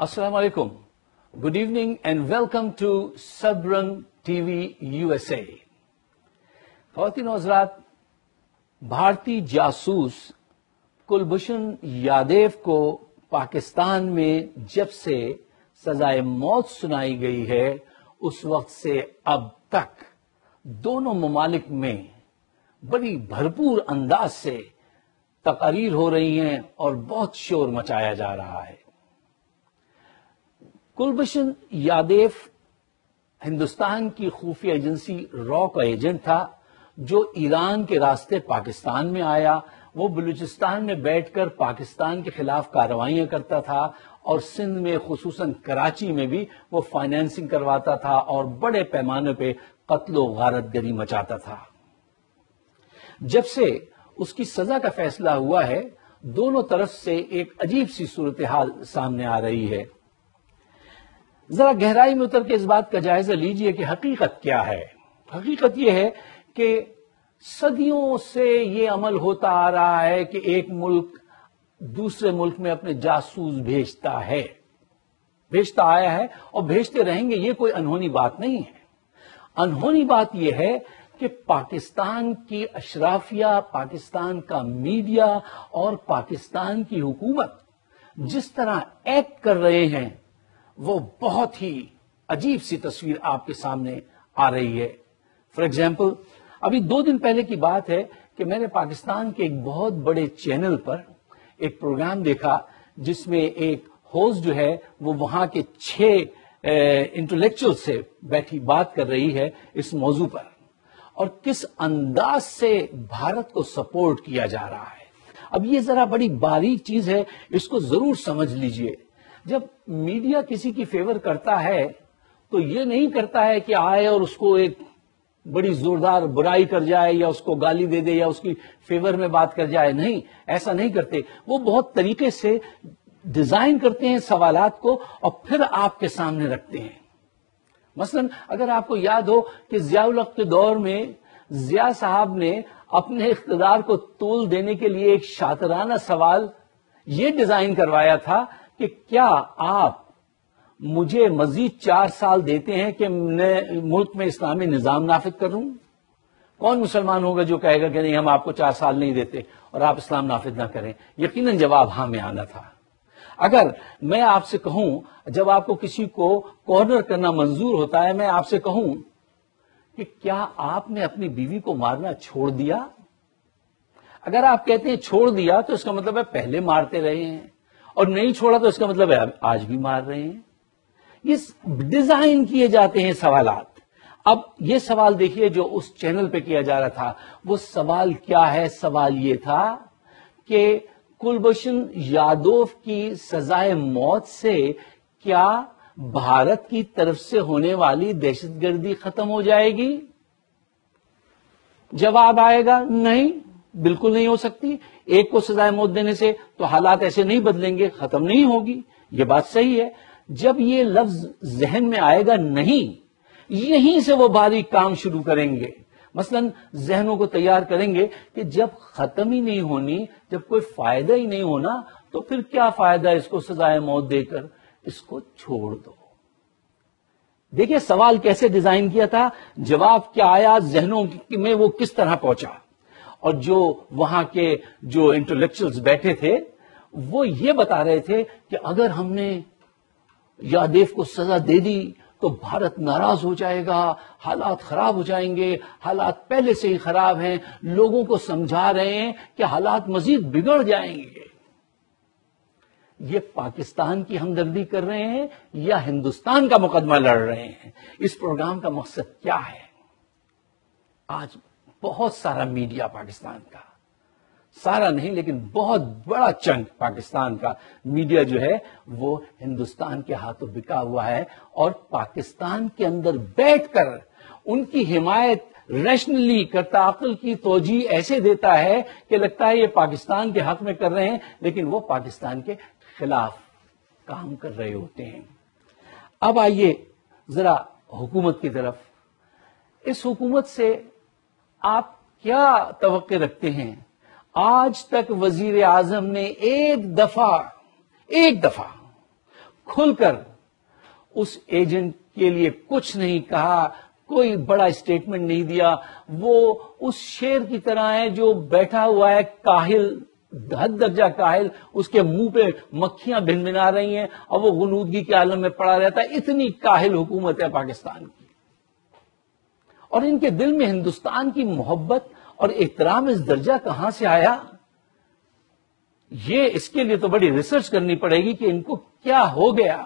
السلام علیکم. Good evening and welcome to Sabrang T V U S A. خواتین و حضرات، بھارتی جاسوس کلبھوشن یادیو کو پاکستان میں جب سے سزائے موت سنائی گئی ہے اس وقت سے اب تک دونوں ممالک میں بڑی بھرپور انداز سے تقاریر ہو رہی ہیں اور بہت شور مچایا جا رہا ہے. کلبھوشن یادیو ہندوستان کی خفیہ ایجنسی را کا ایجنٹ تھا جو ایران کے راستے پاکستان میں آیا. وہ بلوچستان میں بیٹھ کر پاکستان کے خلاف کارروائیاں کرتا تھا اور سندھ میں خصوصاً کراچی میں بھی وہ فائنینسنگ کرواتا تھا اور بڑے پیمانے پہ قتل و غارت گری مچاتا تھا. جب سے اس کی سزا کا فیصلہ ہوا ہے دونوں طرف سے ایک عجیب سی صورتحال سامنے آ رہی ہے. ذرا گہرائی میں اتر کے اس بات کا جائزہ لیجئے کہ حقیقت کیا ہے. حقیقت یہ ہے کہ صدیوں سے یہ عمل ہوتا آ رہا ہے کہ ایک ملک دوسرے ملک میں اپنے جاسوس بھیجتا آیا ہے اور بھیجتے رہیں گے. یہ کوئی انہونی بات نہیں ہے. انہونی بات یہ ہے کہ پاکستان کی اشرافیہ، پاکستان کا میڈیا اور پاکستان کی حکومت جس طرح ایکٹ کر رہے ہیں وہ بہت ہی عجیب سی تصویر آپ کے سامنے آ رہی ہے. فار ایگزامپل، ابھی 2 دن پہلے کی بات ہے کہ میں نے پاکستان کے ایک بہت بڑے چینل پر ایک پروگرام دیکھا جس میں ایک ہوسٹ جو ہے وہ وہاں کے 6 انٹلیکچوئل سے بیٹھی بات کر رہی ہے اس موضوع پر اور کس انداز سے بھارت کو سپورٹ کیا جا رہا ہے. اب یہ ذرا بڑی باریک چیز ہے، اس کو ضرور سمجھ لیجئے. جب میڈیا کسی کی فیور کرتا ہے تو یہ نہیں کرتا ہے کہ آئے اور اس کو ایک بڑی زوردار برائی کر جائے یا اس کو گالی دے دے یا اس کی فیور میں بات کر جائے. نہیں، ایسا نہیں کرتے. وہ بہت طریقے سے ڈیزائن کرتے ہیں سوالات کو اور پھر آپ کے سامنے رکھتے ہیں. مثلا اگر آپ کو یاد ہو کہ ضیاء الحق کے دور میں ضیاء صاحب نے اپنے اقتدار کو تول دینے کے لیے ایک شاطرانہ سوال یہ ڈیزائن کروایا تھا کہ کیا آپ مجھے مزید 4 سال دیتے ہیں کہ میں ملک میں اسلامی نظام نافذ کروں؟ کون مسلمان ہوگا جو کہے گا کہ نہیں، ہم آپ کو 4 سال نہیں دیتے اور آپ اسلام نافذ نہ کریں؟ یقیناً جواب ہاں میں آنا تھا. اگر میں آپ سے کہوں، جب آپ کو کسی کو کارنر کرنا منظور ہوتا ہے، میں آپ سے کہوں کہ کیا آپ نے اپنی بیوی کو مارنا چھوڑ دیا؟ اگر آپ کہتے ہیں چھوڑ دیا تو اس کا مطلب ہے پہلے مارتے رہے ہیں، اور نہیں چھوڑا تو اس کا مطلب ہے آج بھی مار رہے ہیں. یہ ڈیزائن کیے جاتے ہیں سوالات. اب یہ سوال دیکھیے جو اس چینل پہ کیا جا رہا تھا. وہ سوال کیا ہے؟ سوال یہ تھا کہ کلبھوشن یادیو کی سزائے موت سے کیا بھارت کی طرف سے ہونے والی دہشت گردی ختم ہو جائے گی؟ جواب آئے گا نہیں، بالکل نہیں ہو سکتی. ایک کو سزائے موت دینے سے تو حالات ایسے نہیں بدلیں گے، ختم نہیں ہوگی. یہ بات صحیح ہے. جب یہ لفظ ذہن میں آئے گا نہیں، یہیں سے وہ باریک کام شروع کریں گے. مثلا ذہنوں کو تیار کریں گے کہ جب ختم ہی نہیں ہونی، جب کوئی فائدہ ہی نہیں ہونا تو پھر کیا فائدہ اس کو سزائے موت دے کر، اس کو چھوڑ دو. دیکھیے سوال کیسے ڈیزائن کیا تھا، جواب کیا آیا، ذہنوں میں وہ کس طرح پہنچا. اور جو وہاں کے جو انٹلیکچوئلز بیٹھے تھے وہ یہ بتا رہے تھے کہ اگر ہم نے یادیو کو سزا دے دی تو بھارت ناراض ہو جائے گا، حالات خراب ہو جائیں گے. حالات پہلے سے ہی خراب ہیں، لوگوں کو سمجھا رہے ہیں کہ حالات مزید بگڑ جائیں گے. یہ پاکستان کی ہمدردی کر رہے ہیں یا ہندوستان کا مقدمہ لڑ رہے ہیں؟ اس پروگرام کا مقصد کیا ہے؟ آج بہت سارا میڈیا پاکستان کا، سارا نہیں لیکن بہت بڑا چنک پاکستان کا میڈیا جو ہے وہ ہندوستان کے ہاتھوں بکا ہوا ہے اور پاکستان کے اندر بیٹھ کر ان کی حمایت ریشنلی کرتا، عقل کی توجیہ ایسے دیتا ہے کہ لگتا ہے یہ پاکستان کے حق میں کر رہے ہیں لیکن وہ پاکستان کے خلاف کام کر رہے ہوتے ہیں. اب آئیے ذرا حکومت کی طرف. اس حکومت سے آپ کیا توقع رکھتے ہیں؟ آج تک وزیر اعظم نے ایک دفعہ کھل کر اس ایجنٹ کے لیے کچھ نہیں کہا, کوئی بڑا اسٹیٹمنٹ نہیں دیا. وہ اس شیر کی طرح ہے جو بیٹھا ہوا ہے کاہل, حد درجہ کاہل, اس کے منہ پہ مکھیاں بھن بھنا رہی ہیں اور وہ غنودگی کے عالم میں پڑا رہتا ہے. اتنی کاہل حکومت ہے پاکستان کی. اور ان کے دل میں ہندوستان کی محبت اور احترام اس درجہ کہاں سے آیا؟ یہ اس کے لیے تو بڑی ریسرچ کرنی پڑے گی کہ ان کو کیا ہو گیا,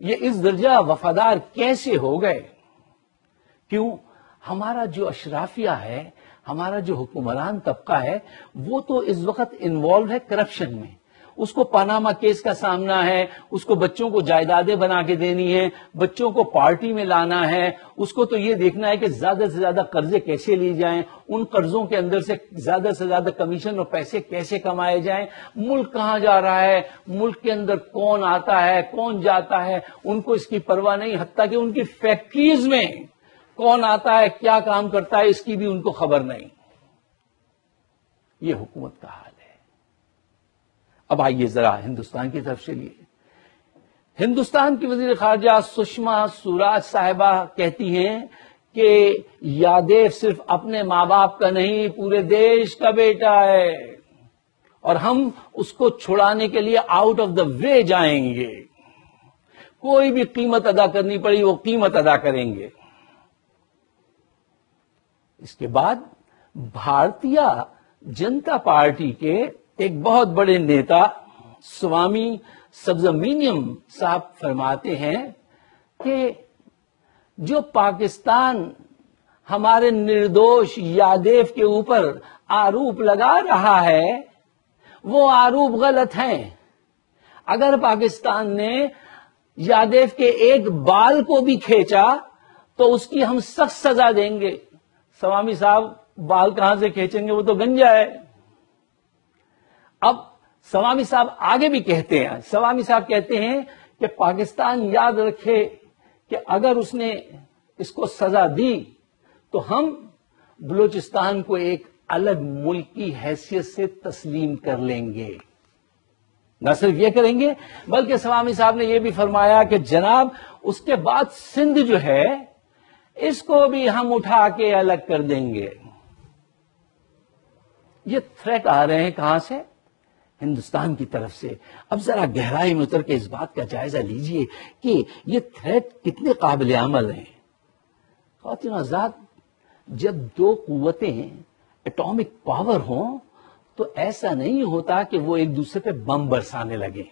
یہ اس درجہ وفادار کیسے ہو گئے. کیوں؟ ہمارا جو اشرافیہ ہے, ہمارا جو حکمران طبقہ ہے, وہ تو اس وقت انوالو ہے کرپشن میں. اس کو پاناما کیس کا سامنا ہے, اس کو بچوں کو جائیدادیں بنا کے دینی ہے, بچوں کو پارٹی میں لانا ہے, اس کو تو یہ دیکھنا ہے کہ زیادہ سے زیادہ قرضے کیسے لی جائیں, ان قرضوں کے اندر سے زیادہ کمیشن اور پیسے کیسے کمائے جائیں, ملک کہاں جا رہا ہے, ملک کے اندر کون آتا ہے کون جاتا ہے, ان کو اس کی پرواہ نہیں. حتیٰ کہ ان کی فیکٹریز میں کون آتا ہے کیا کام کرتا ہے اس کی بھی ان کو خبر نہیں. یہ حکومت کا حال ہے. اب آئیے ذرا ہندوستان کی طرف چلیے. ہندوستان کی وزیر خارجہ سشما سوراج صاحبہ کہتی ہیں کہ یادیو صرف اپنے ماں باپ کا نہیں پورے دیش کا بیٹا ہے اور ہم اس کو چھڑانے کے لیے آؤٹ آف دا وے جائیں گے, کوئی بھی قیمت ادا کرنی پڑی وہ قیمت ادا کریں گے. اس کے بعد بھارتیہ جنتا پارٹی کے ایک بہت بڑے نیتا سوامی سبزمینیم صاحب فرماتے ہیں کہ جو پاکستان ہمارے نردوش یادیو کے اوپر آروپ لگا رہا ہے وہ آروپ غلط ہیں. اگر پاکستان نے یادیو کے ایک بال کو بھی کھینچا تو اس کی ہم سخت سزا دیں گے. سوامی صاحب بال کہاں سے کھینچیں گے, وہ تو گنجا ہے. اب سوامی صاحب آگے بھی کہتے ہیں, سوامی صاحب کہتے ہیں کہ پاکستان یاد رکھے کہ اگر اس نے اس کو سزا دی تو ہم بلوچستان کو ایک الگ ملک کی حیثیت سے تسلیم کر لیں گے. نہ صرف یہ کریں گے بلکہ سوامی صاحب نے یہ بھی فرمایا کہ جناب اس کے بعد سندھ جو ہے اس کو بھی ہم اٹھا کے الگ کر دیں گے. یہ تھریٹ آ رہے ہیں کہاں سے؟ ہندوستان کی طرف سے. اب ذرا گہرائی میں اتر کے اس بات کا جائزہ لیجئے کہ یہ تھریٹ کتنے قابل عمل ہیں. خواتین و حضرات, جب دو قوتیں ایٹامک پاور ہوں تو ایسا نہیں ہوتا کہ وہ ایک دوسرے پہ بم برسانے لگے.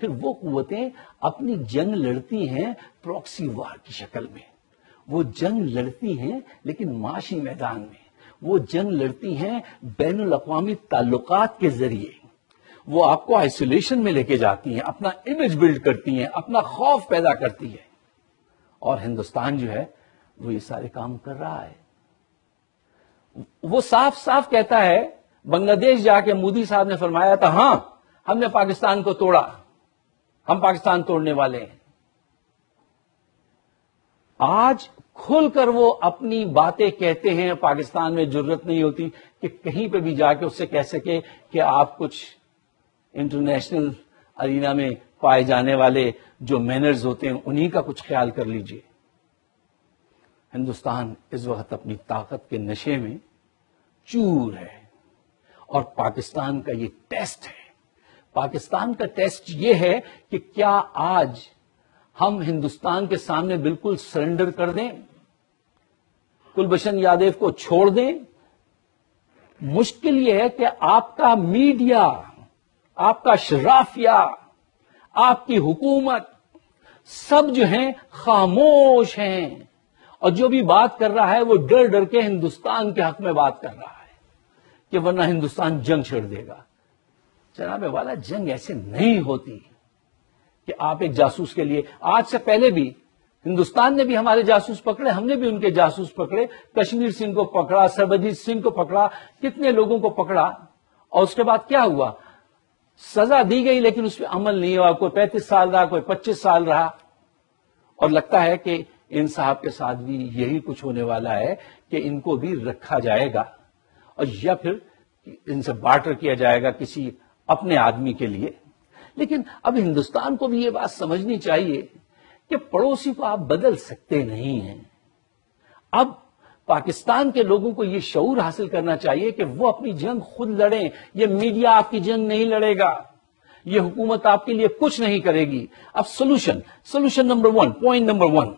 پھر وہ قوتیں اپنی جنگ لڑتی ہیں پراکسی وار کی شکل میں. وہ جنگ لڑتی ہیں لیکن معاشی میدان میں. وہ جنگ لڑتی ہیں بین الاقوامی تعلقات کے ذریعے. وہ آپ کو آئسولیشن میں لے کے جاتی ہیں, اپنا امیج بلڈ کرتی ہیں, اپنا خوف پیدا کرتی ہے. اور ہندوستان جو ہے وہ یہ سارے کام کر رہا ہے. وہ صاف صاف کہتا ہے, بنگلہ دیش جا کے مودی صاحب نے فرمایا تھا ہاں ہم نے پاکستان کو توڑا, ہم پاکستان توڑنے والے ہیں. آج کھل کر وہ اپنی باتیں کہتے ہیں. پاکستان میں جرت نہیں ہوتی کہ کہیں پہ بھی جا کے اس سے کہہ سکے کہ آپ کچھ انٹرنیشنل ارینا میں پائے جانے والے جو مینرز ہوتے ہیں انہی کا کچھ خیال کر لیجئے. ہندوستان اس وقت اپنی طاقت کے نشے میں چور ہے اور پاکستان کا یہ ٹیسٹ ہے. پاکستان کا ٹیسٹ یہ ہے کہ کیا آج ہم ہندوستان کے سامنے بالکل سرنڈر کر دیں, کلبھشن یادیو کو چھوڑ دیں. مشکل یہ ہے کہ آپ کا میڈیا, آپ کا شرافیہ, آپ کی حکومت سب جو ہیں خاموش ہیں اور جو بھی بات کر رہا ہے وہ ڈر ڈر کے ہندوستان کے حق میں بات کر رہا ہے کہ ورنہ ہندوستان جنگ چھڑ دے گا. جناب والا, جنگ ایسے نہیں ہوتی کہ آپ ایک جاسوس کے لیے. آج سے پہلے بھی ہندوستان نے بھی ہمارے جاسوس پکڑے, ہم نے بھی ان کے جاسوس پکڑے. کشمیر سنگھ کو پکڑا, سربجیت سنگھ کو پکڑا, کتنے لوگوں کو پکڑا. اور اس کے بعد کیا ہوا؟ سزا دی گئی لیکن اس پہ عمل نہیں ہوا. کوئی 35 سال رہا, کوئی 25 سال رہا. اور لگتا ہے کہ ان صاحب کے ساتھ بھی یہی کچھ ہونے والا ہے کہ ان کو بھی رکھا جائے گا اور یا پھر ان سے بارٹر کیا جائے گا کسی اپنے آدمی کے لیے. لیکن اب ہندوستان کو بھی یہ بات سمجھنی چاہیے کہ پڑوسی کو آپ بدل سکتے نہیں ہیں. اب پاکستان کے لوگوں کو یہ شعور حاصل کرنا چاہیے کہ وہ اپنی جنگ خود لڑیں. یہ میڈیا آپ کی جنگ نہیں لڑے گا, یہ حکومت آپ کے لیے کچھ نہیں کرے گی. اب سولوشن نمبر 1, پوائنٹ نمبر 1,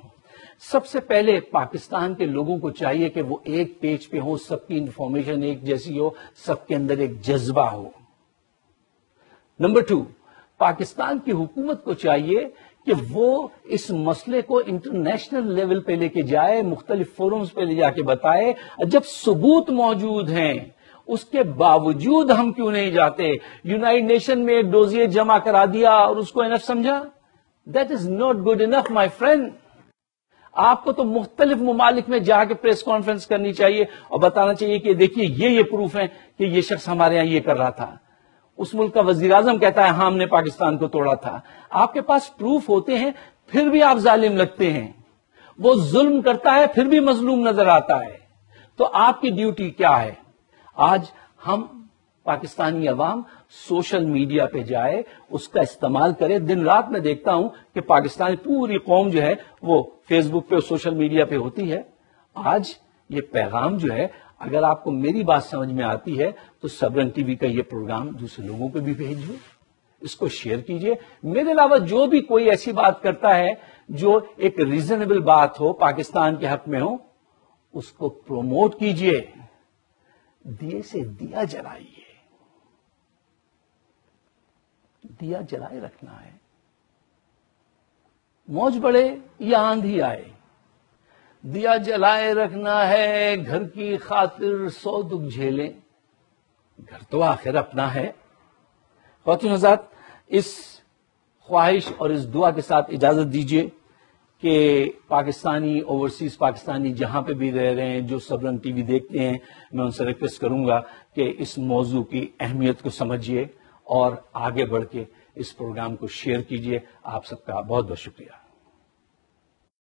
سب سے پہلے پاکستان کے لوگوں کو چاہیے کہ وہ ایک پیج پہ ہو, سب کی انفارمیشن ایک جیسی ہو, سب کے اندر ایک جذبہ ہو. نمبر 2, پاکستان کی حکومت کو چاہیے کہ وہ اس مسئلے کو انٹرنیشنل لیول پہ لے کے جائے, مختلف فورمز پہ لے جا کے بتائے. جب ثبوت موجود ہیں اس کے باوجود ہم کیوں نہیں جاتے؟ یونائیٹڈ نیشن میں ایک ڈوزیے جمع کرا دیا اور اس کو انف سمجھا. That is not good enough my friend. آپ کو تو مختلف ممالک میں جا کے پریس کانفرنس کرنی چاہیے اور بتانا چاہیے کہ دیکھیے یہ پروف ہے کہ یہ شخص ہمارے یہاں یہ کر رہا تھا. اس ملک کا وزیر اعظم کہتا ہے ہاں ہم نے پاکستان کو توڑا تھا. آپ کے پاس پروف ہوتے ہیں پھر بھی آپ ظالم لگتے ہیں. وہ ظلم کرتا ہے پھر بھی مظلوم نظر آتا ہے. تو آپ کی ڈیوٹی کیا ہے؟ آج ہم پاکستانی عوام سوشل میڈیا پہ جائے, اس کا استعمال کرے. دن رات میں دیکھتا ہوں کہ پاکستانی پوری قوم جو ہے وہ فیس بک پہ اور سوشل میڈیا پہ ہوتی ہے. آج یہ پیغام جو ہے اگر آپ کو میری بات سمجھ میں آتی ہے تو سبرن ٹی وی کا یہ پروگرام دوسرے لوگوں کو بھی بھیجیے, اس کو شیئر کیجیے. میرے علاوہ جو بھی کوئی ایسی بات کرتا ہے جو ایک ریزنیبل بات ہو, پاکستان کے حق میں ہو, اس کو پروموٹ کیجیے. دیے سے دیا جلائیے, دیا جلائے رکھنا ہے. موج بڑھے یا آندھی آئے, دیا جلائے رکھنا ہے. گھر کی خاطر 100 دکھ جھیلیں, گھر تو آخر اپنا ہے. خواتین حضرات, اس خواہش اور اس دعا کے ساتھ اجازت دیجیے کہ پاکستانی, اوورسیز پاکستانی جہاں پہ بھی رہ رہے ہیں, جو سبرن ٹی وی دیکھتے ہیں, میں ان سے ریکویسٹ کروں گا کہ اس موضوع کی اہمیت کو سمجھیے اور آگے بڑھ کے اس پروگرام کو شیئر کیجیے. آپ سب کا بہت بہت شکریہ.